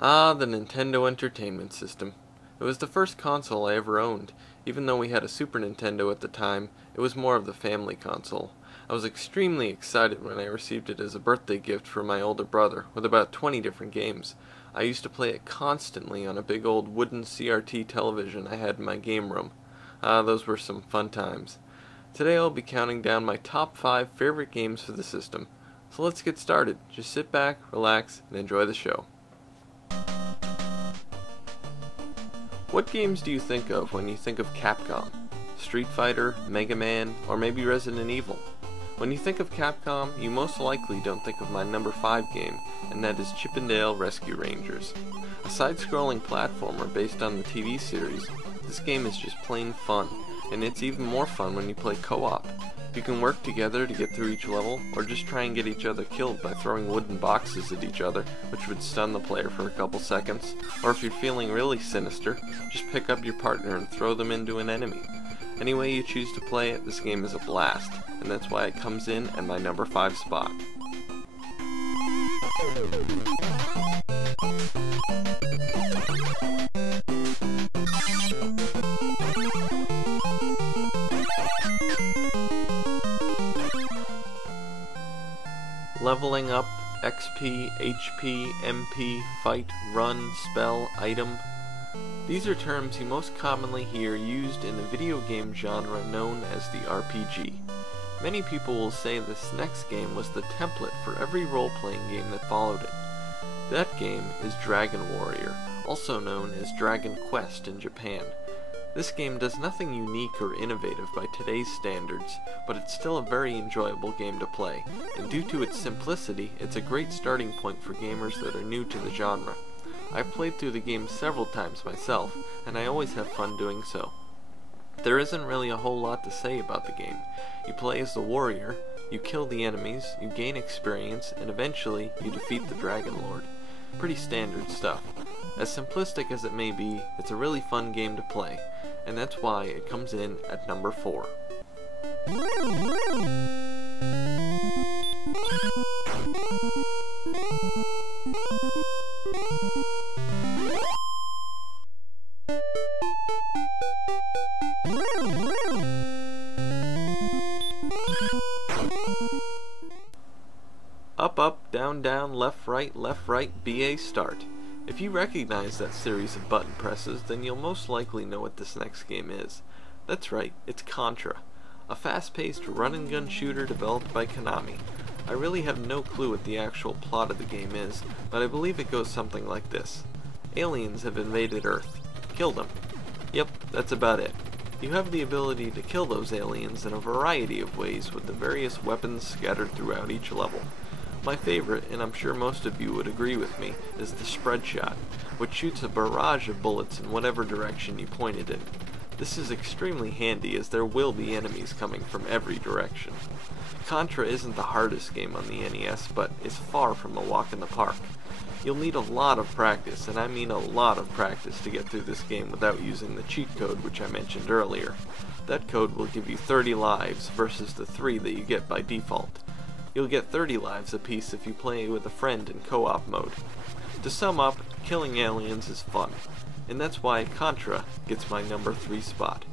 Ah, the Nintendo Entertainment System. It was the first console I ever owned. Even though we had a Super Nintendo at the time, it was more of the family console. I was extremely excited when I received it as a birthday gift from my older brother, with about 20 different games. I used to play it constantly on a big old wooden CRT television I had in my game room. Ah, those were some fun times. Today I'll be counting down my top 5 favorite games for the system. So let's get started. Just sit back, relax, and enjoy the show. What games do you think of when you think of Capcom? Street Fighter, Mega Man, or maybe Resident Evil? When you think of Capcom, you most likely don't think of my number 5 game, and that is Chip 'n Dale Rescue Rangers. A side-scrolling platformer based on the TV series, this game is just plain fun, and it's even more fun when you play co-op. You can work together to get through each level, or just try and get each other killed by throwing wooden boxes at each other, which would stun the player for a couple seconds. Or if you're feeling really sinister, just pick up your partner and throw them into an enemy. Any way you choose to play it, this game is a blast, and that's why it comes in at my number 5 spot. Leveling up, XP, HP, MP, fight, run, spell, item. These are terms you most commonly hear used in the video game genre known as the RPG. Many people will say this next game was the template for every role-playing game that followed it. That game is Dragon Warrior, also known as Dragon Quest in Japan. This game does nothing unique or innovative by today's standards, but it's still a very enjoyable game to play, and due to its simplicity, it's a great starting point for gamers that are new to the genre. I've played through the game several times myself, and I always have fun doing so. There isn't really a whole lot to say about the game. You play as the warrior, you kill the enemies, you gain experience, and eventually you defeat the Dragon Lord. Pretty standard stuff. As simplistic as it may be, it's a really fun game to play, and that's why it comes in at number 4. Up, up, down, down, left, right, BA, start. If you recognize that series of button presses, then you'll most likely know what this next game is. That's right, it's Contra, a fast-paced run-and-gun shooter developed by Konami. I really have no clue what the actual plot of the game is, but I believe it goes something like this. Aliens have invaded Earth. Kill them. Yep, that's about it. You have the ability to kill those aliens in a variety of ways with the various weapons scattered throughout each level. My favorite, and I'm sure most of you would agree with me, is the spread shot, which shoots a barrage of bullets in whatever direction you point it in. This is extremely handy as there will be enemies coming from every direction. Contra isn't the hardest game on the NES, but is far from a walk in the park. You'll need a lot of practice, and I mean a lot of practice, to get through this game without using the cheat code which I mentioned earlier. That code will give you 30 lives versus the 3 that you get by default. You'll get 30 lives apiece if you play with a friend in co-op mode. To sum up, killing aliens is fun, and that's why Contra gets my number 3 spot.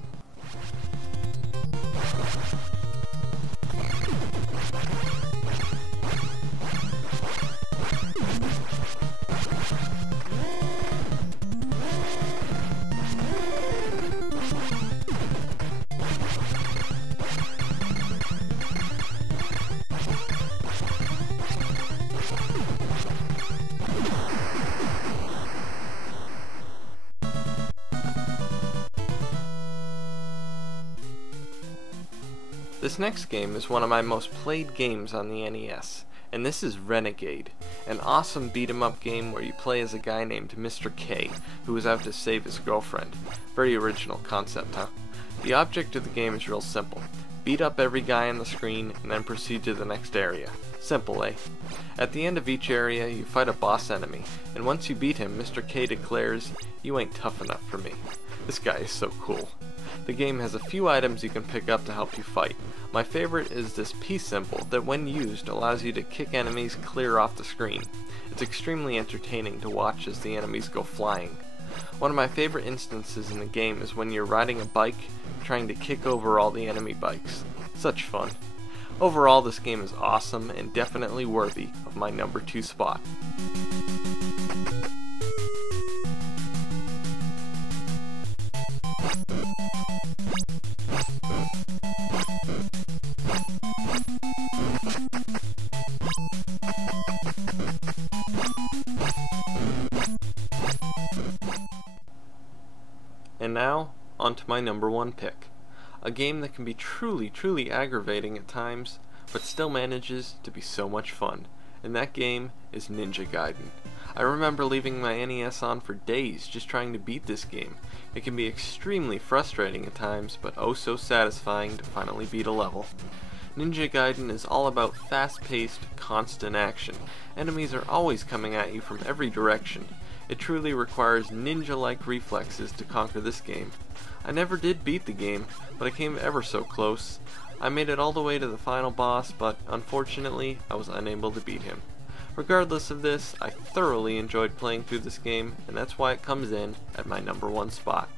This next game is one of my most played games on the NES, and this is Renegade, an awesome beat-em-up game where you play as a guy named Mr. K, who is out to save his girlfriend. Very original concept, huh? The object of the game is real simple. Beat up every guy on the screen and then proceed to the next area. Simple, eh? At the end of each area, you fight a boss enemy, and once you beat him, Mr. K declares, "You ain't tough enough for me." This guy is so cool. The game has a few items you can pick up to help you fight. My favorite is this peace symbol that when used allows you to kick enemies clear off the screen. It's extremely entertaining to watch as the enemies go flying. One of my favorite instances in the game is when you're riding a bike trying to kick over all the enemy bikes. Such fun. Overall, this game is awesome and definitely worthy of my number 2 spot. And now, on to my number 1 pick. A game that can be truly aggravating at times, but still manages to be so much fun. And that game is Ninja Gaiden. I remember leaving my NES on for days just trying to beat this game. It can be extremely frustrating at times, but oh so satisfying to finally beat a level. Ninja Gaiden is all about fast-paced, constant action. Enemies are always coming at you from every direction. It truly requires ninja-like reflexes to conquer this game. I never did beat the game, but I came ever so close. I made it all the way to the final boss, but unfortunately, I was unable to beat him. Regardless of this, I thoroughly enjoyed playing through this game, and that's why it comes in at my number 1 spot.